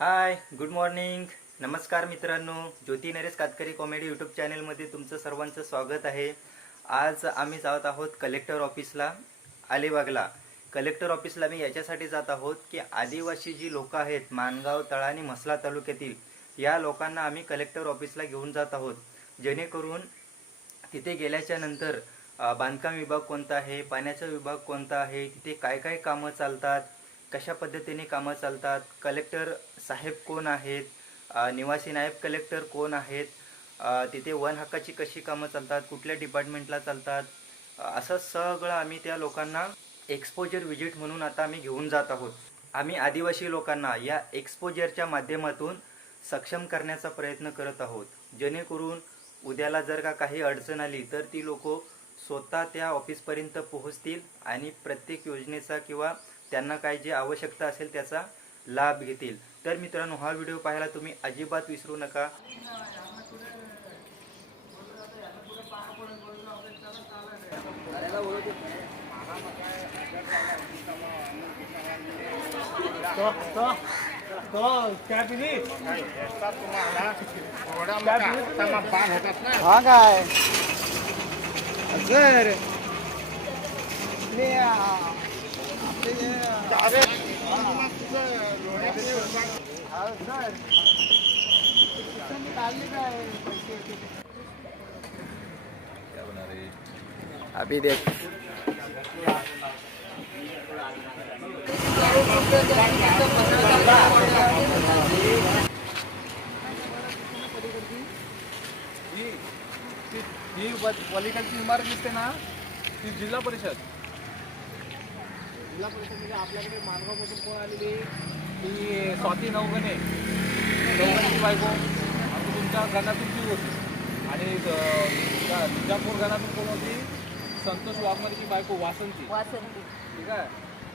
Hi good morning नमस्कार मित्रांनो. Jyoti Naresh Katkari comedy YouTube चॅनलमध्ये तुमचं सर्वांचं स्वागत आहे. आज आम्ही जात आहोत कलेक्टर ऑफिसला अलिबागला. कलेक्टर ऑफिसला मी याच्यासाठी जात आहोत की आदिवासी जी लोकं आहेत मानगाव तळा आणि मसला तालुक्यातील या लोकांना आम्ही कलेक्टर ऑफिसला घेऊन जात आहोत. जेणेकरून तिथे गेल्याच्यानंतर बांधकाम विभाग कोणता आहे पाण्याचा विभाग कोणता आहे तिथे काय काय कामं चालतात कशा पद्धतीने कामं चालतात? कलेक्टर साहेब कोण आहेत? निवासी नायब कलेक्टर कोण आहेत? तिथे वन हक्काची कशी कामं चालतात? कुठल्या डिपार्टमेंटला चालतात? असं सगळं आम्ही त्या लोकांना एक्सपोजर विजिट म्हणून आता आम्ही घेऊन जात आहोत. आम्ही आदिवासी लोकांना या एक्सपोजरच्या माध्यमातून सक्षम करण्याचा प्रयत्न करत आहोत. जेणेकरून उद्याला जर का काही अडचण आली तर ती लोक स्वतः त्या ऑफिसपर्यंत पोहोचतील आणि प्रत्येक योजनेचा किंवा त्यांना काय जे आवश्यकता असेल त्याचा लाभ घेतील. तर मित्रांनो हा व्हिडिओ पाहायला तुम्ही अजिबात विसरू नका. तो तो तो क्या? पिली हा काय सर अभी देख। ही ती- पलीकडची इमारत दिसते ना ती जिल्हा परिषद. जिल्हा परिषद म्हणजे आपल्याकडे मानगावपासून कोण आलेली ती स्वाती नवगणे नवगणेची बायको. आणि तुमच्या गणातून ती होती. आणि विजापूर गणातून कोण होती? संतोष वाघमारेची बायको वासंती. वासंती. ठीक आहे?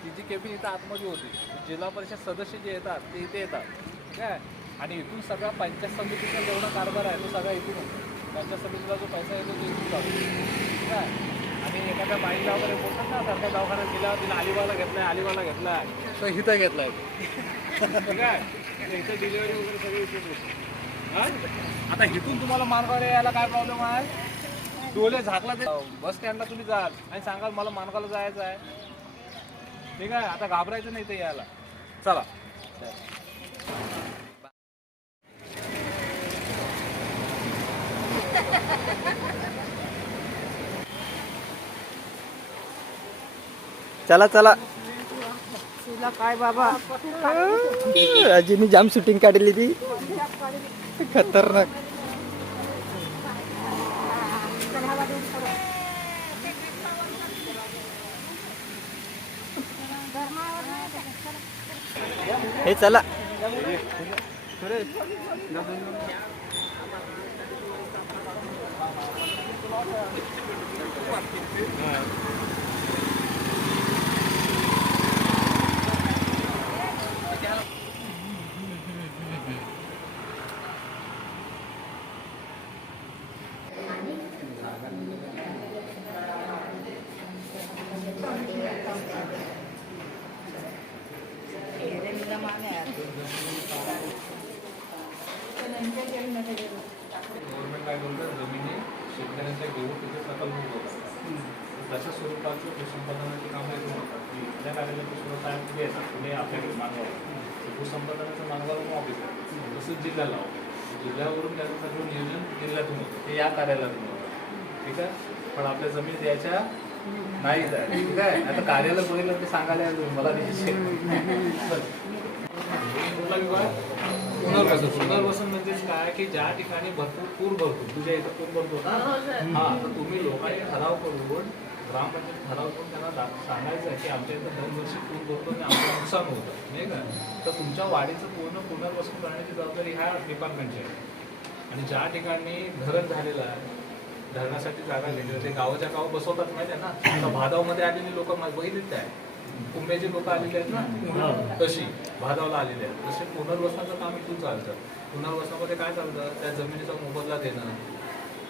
तिची केबिन इथं आतमध्ये होती. जिल्हा परिषद सदस्य जे येतात ते इथे येतात. ठीक आहे? आणि इथून सगळा पंचायत समितीचा जेवढा कारभार आहे तो सगळा इथून होतो. पंचायत समितीला जो पैसा येतो तो इथून जातो. ठीक आहे? आणि एखाद्या बाईला वगैरे बोलतात ना सरकारी दवाखान्यात गेल्यावर तिला अलिबागला घेतलाय अलिबागला घेतलाय. तर इथं घेतलाय. ठीक आहे? इथं डिलिव्हरी वगैरे सगळी इथेच होती हा? आता इथून तुम्हाला मानगावला यायला काय प्रॉब्लेम आहे? डोले झाकला ते. बस स्टँडला तुम्ही जाल. आणि सांगाल मला मानगावला जायचं आहे. ठीक आहे? आता घाबरायचं नाही ते यायला. चला. चला चला. तुला काय बाबा? आजीनी जाम शूटिंग काढली ती. खतरनाक. हे चला गव्हर्नमेंट काय बोलतं जमिनी शेतकऱ्यांच्या घेऊन तिथे प्रकल्प उभवतात तशा स्वरूपाचं भूसंपादनाची कामं इथून होतात की इथल्या कार्यालयाचं स्वरूप काय पुढे येतात पुणे आपल्याकडे मानगाव भूसंपादनाचं मानगाव ऑफिस आहे. तसंच जिल्ह्याला. जिल्ह्यावरून त्याचं सगळं नियोजन जिल्ह्यातून होतं. ते या कार्यालयातून होतं. ठीक आहे? पण आपल्या जमीन द्यायच्या नाही ठीक आहे? आता कार्यालय बघितलं ते सांगायला मला नाही कुठला विभाग पुनर्वसन पुनर्वसन म्हणजेच काय? की ज्या ठिकाणी भरपूर पूर भरतो. तुझ्या इथं पूर भरतो ना? हा तर तुम्ही लोकांनी ठराव करून ग्रामपंचायत ठराव करून त्यांना दा- सांगायचं की आमच्या इथं दरवर्षी पूर भरतो आणि आमचं नुकसान होतं. नाही का? तर तुमच्या वाढीचं पूर्ण पुनर्वसन करण्याची जबाबदारी ह्या डिपार्टमेंटची आहे. आणि ज्या ठिकाणी धरण झालेलं आहे धरणासाठी जागा घेतली ते गावाच्या गाव बसवतात माहिती आहे ना? आता भादावमध्ये आलेली लोक बघितलीच आहे कुंभ्याची लोक आलेली आहेत ना? तशी भादावला आलेली आहेत. तसे पुनर्वसनाचं काम इथून चालतं. पुनर्वसनामध्ये काय चालतं? त्या जमिनीचा मोबदला देणं.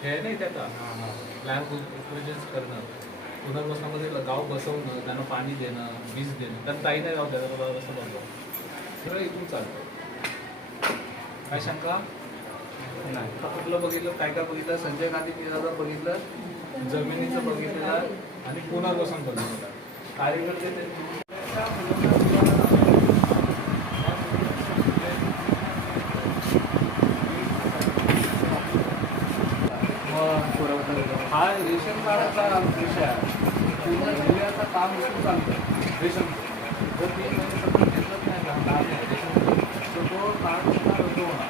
हे नाही त्याचा. लँड करणं. पुनर्वसनामध्ये गाव बसवणं त्यांना पाणी देणं वीज देणं त्यांना काही नाही गाव द्यायला असं बनवलं सगळं इथून चालतं. काय शंका? नाही. आता कुठलं बघितलं काय काय बघितलं? संजय गांधी निराधार बघितलं जमिनीचं बघितलं आणि पुनर्वसन बघितलं. कार्यकर्ते ते मग हा रेशन कार्डाचा विषय पूर्ण जिल्ह्याचं काम इथून चालतं. रेशन जर तीन महिने घेतलंच नाही का नाही रेशन तर तो कार्ड सुद्धा रद्द होणार.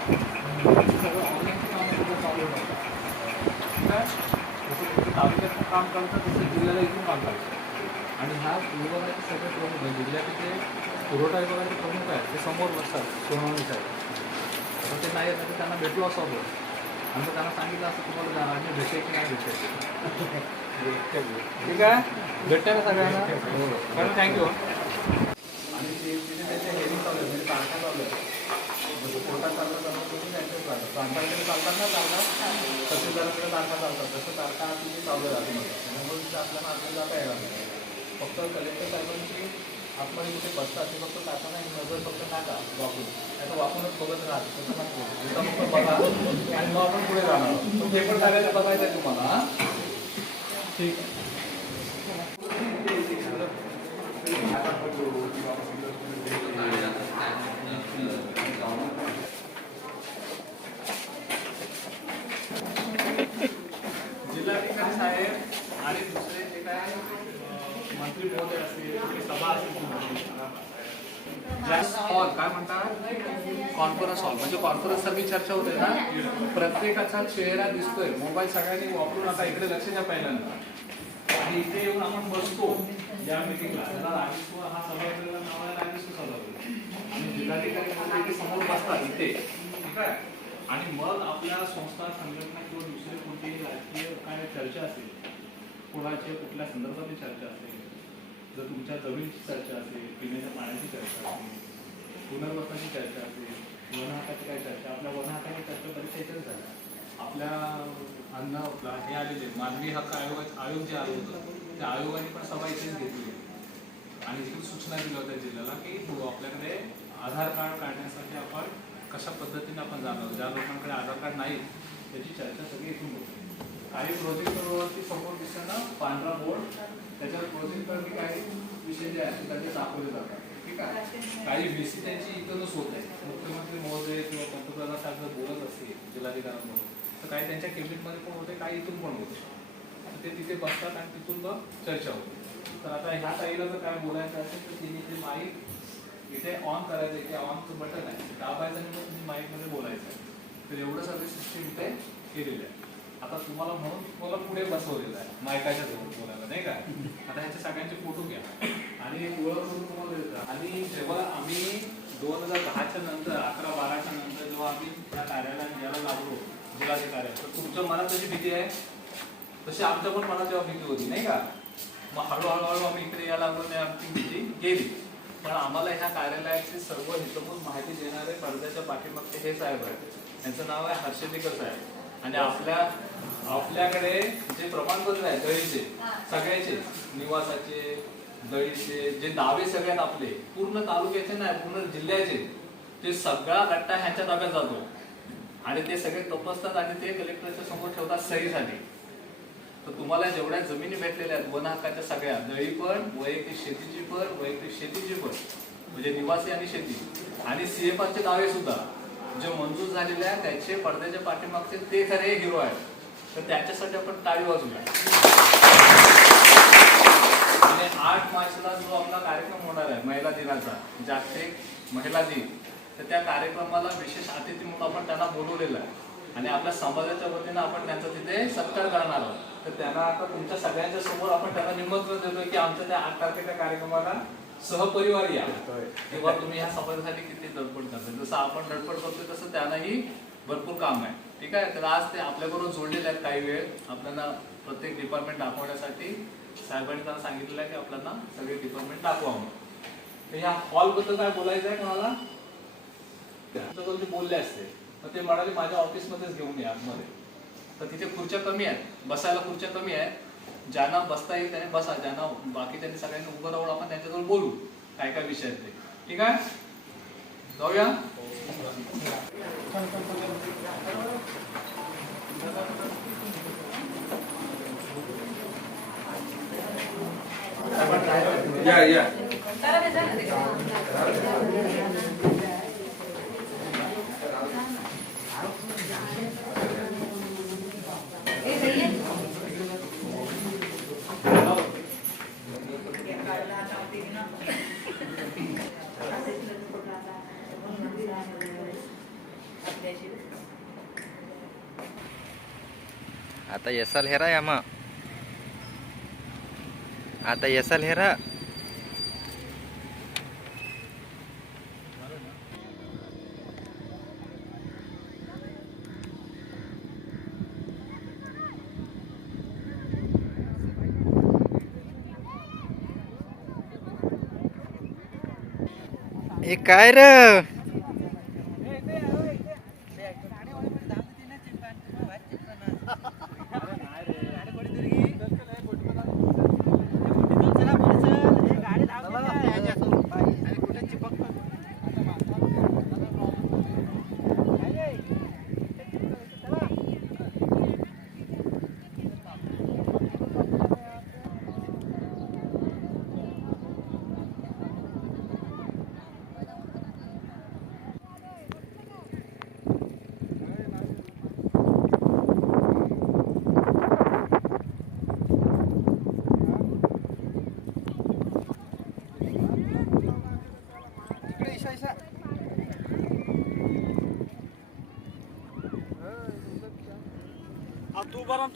म्हणजे सगळं ऑनलाईन काम सुद्धा चालू होणार ठीक आहे? जसं तालुक्याचं काम करतं तसं जिल्ह्याला इथून काम करतं आणि ह्या विभागाचे सगळे प्रमुख म्हणजे जिल्ह्याचे जे पुरवठा विभागाचे प्रमुख आहेत ते समोर बसतात सोनवणी साहेब तर ते नाही आहेत त्यांना भेटलो असं मग त्यांना सांगितलं असं तुम्हाला आम्ही भेटेल की नाही भेटेल ठीक आहे? भेटते ना सगळ्यांना? मॅडम थँक्यू आणि ते तिथे त्याच्या हेरिंग चालू आहे म्हणजे तारखा चालू आहे जसं कोर्टात चाललं चाललं तसं त्यांच्याच चालतं प्रांतांकडे चालतात ना तारखा? तहसीलदाराकडे तारखा चालतात. तसं तारखा तिथे चालू आहे आतमध्ये. त्यामुळे आपल्याला आतमध्ये जाता येणार फक्त कलेक्टर साहेबांची आतमध्ये तिथे बसतात ते फक्त टाकाना एक नजर फक्त टाका वापरून. त्याचं वापरूनच बघत राहा बघा. आणि मग आपण पुढे जाणार. तो पेपर टाकायला बघायचा आहे तुम्हाला? ठीक आहे जिल्हाधिकारी साहेब आणि दुसरे जे काय अं, मंत्री महोदय असतील कुठली सभा असेल हॉल काय म्हणतात? कॉन्फरन्स हॉल म्हणजे कॉन्फरन्स सारखी चर्चा होते ना? प्रत्येकाचा चेहरा दिसतोय. मोबाईल सगळ्यांनी वापरून आता इकडे लक्ष द्या पहिल्यांदा. आणि इथे येऊन आपण बसतो या मिटिंगला त्याला हा सभागृहाला नाव आहे राजस्व सभागृह. आणि जिल्हाधिकारी म्हणजे इथे समोर बसतात इथे. ठीक आहे? आणि मग आपल्या संस्था संघटना किंवा दुसरे कोणतीही राजकीय काय चर्चा असेल कोणाच्या कुठल्या संदर्भातली चर्चा असेल जर तुमच्या जमिनीची चर्चा असेल पिण्याच्या पाण्याची चर्चा असेल पुनर्वसनाची चर्चा असेल वन हक्काची काय चर्चा? आपल्या वन हक्काची चर्चा बरीच त्याच्यात झाला. आपल्या अन्न आपला हे आलेले मानवी हक्क आयोग आयोग जे आलं होतं त्या आयोगाने पण सभा इथेच घेतली. आणि तिथून सूचना दिल्या होत्या जिल्ह्याला की आपल्याकडे आधार कार्ड काढण्यासाठी आपण कशा पद्धतीने आपण जाणार ज्या लोकांकडे आधार कार्ड नाही त्याची चर्चा सगळी इथून होते. काही प्रोजेक्टवरती समोर दिसताना पांढरा बोर्ड त्याच्यावर प्रोजेक्टवरती काही विषय जे आहेत त्याचे दाखवले जातात. काही बेसिक त्यांची इथूनच होत आहे. मुख्यमंत्री महोदय किंवा पंतप्रधान साहेब बोलत असतील जिल्हाधिकाऱ्यांबरोबर तर काही त्यांच्या कॅबिनेटमध्ये पण होते काही इथून पण होते. तर ते तिथे बसतात आणि तिथून मग चर्चा होते. तर आता ह्या ताईला जर काय बोलायचं असेल तर तिने ते माईक इथे ऑन करायचं इथे ऑनचं बटन आहे. दाबायचं आणि मग तुम्ही माईकमध्ये बोलायचं आहे. तर एवढं सगळं सिस्टीम इथे केलेलं आहे. आता तुम्हाला म्हणून तुम्हाला पुढे बसवलेलं आहे. मायकाच्या जवळ बोलायला नाही का? आता ह्याचे सगळ्यांचे फोटो घ्या. आणि ओळख करून तुम्हाला देतात आणि जेव्हा आम्ही दोन हजार दहाच्या नंतर अकरा बाराच्या नंतर जेव्हा आम्ही त्या कार्यालयात यायला लागलो जिल्हाधिकारी तर तुमच्या मनात तशी भीती आहे? तशी आमच्या पण मनात तेव्हा भीती होती नाही का? मग हळूहळू हळू आम्ही इकडे यायला लागलो आणि आमची भीती गेली. पण आम्हाला ह्या कार्यालयाची सर्व हितभूत माहिती देणारे पडद्याच्या पाठीमागचे हे साहेब आहेत. त्यांचं नाव आहे हर्षदिकर साहेब. आणि आपल्या आपल्याकडे जे प्रमाणपत्र आहेत दळीचे सगळ्याचे निवासाचे दळीचे जे दावे सगळ्यात आपले पूर्ण तालुक्याचे नाही पूर्ण जिल्ह्याचे ते सगळा गट्टा ह्यांच्या ताब्यात जातो. आणि ते सगळे तपासतात आणि ते कलेक्टरच्या समोर ठेवतात सहीसाठी. तर तुम्हाला जेवढ्या जमिनी भेटलेल्या आहेत वन हक्काच्या सगळ्या दळी पण वैयक्तिक शेतीची पण वैयक्तिक शेतीची पण म्हणजे निवासी आणि शेती. आणि सीएफआरचे दावे सुद्धा. जे मंजूर झालेले आहे त्याचे पडद्याच्या पाठीमागचे ते खरे हिरो आहेत. तर त्याच्यासाठी आपण टाळी वाजूया आणि आठ मार्चला जो आपला कार्यक्रम होणार आहे महिला दिनाचा जागतिक महिला दिन तर त्या कार्यक्रमाला विशेष अतिथी म्हणून आपण त्यांना बोलवलेलं आहे. आणि आपल्या समाजाच्या वतीनं आपण त्यांचा तिथे सत्कार करणार आहोत. तर त्यांना आता तुमच्या सगळ्यांच्या समोर आपण त्यांना निमंत्रण देतोय की आमच्या त्या आठ तारखेच्या कार्यक्रमाला सहपरिवार या. किंवा तुम्ही ह्या समाजासाठी किती धडपड करताय. जसं आपण धडपड करतोय तसं त्यांनाही भरपूर काम आहे. ठीक आहे? तर आज ते आपल्याबरोबर जोडलेले आहेत काही वेळ. आपल्याला प्रत्येक डिपार्टमेंट दाखवण्यासाठी साहेबांनी त्यांना सांगितलेलं आहे की आपल्याला सगळे डिपार्टमेंट दाखवा म्हणून. ह्या हॉलबद्दल काय बोलायचं आहे कोणाला? ते बोलले असते तर ते म्हणाले माझ्या ऑफिसमध्येच घेऊन या आतमध्ये. तर तिथे खुर्च्या कमी आहेत. बसायला खुर्च्या कमी आहेत. ज्यांना बसता येईल त्याने बसा ज्यांना बाकी त्यांनी सगळ्यांनी उभं राहून आपण त्यांच्याजवळ बोलू. काय काय विषय आहेत ते. ठीक आहे? जाऊया. या या. आता येसाल हेरा या मग. आता येसाल हेरा. हे काय र?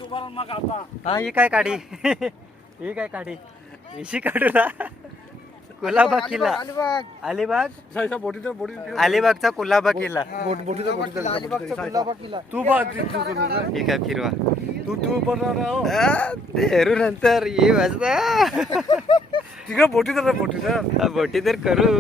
मग आता. हा ही काय काढी ही काय काढी इशी काढू ना. कुलाबा किल्ला अलिबाग? साईसा बोटी तर बोटी अलिबागचा कुलाबा किल्ला बोटी तर बोटी तू बघ. तू करू ना. ही काय फिरवा. तू तू बरं राह आ, ते हेरू नंतर ये वाजता. तिकडे बोटी तर बोटी तर. बोटी तर करू.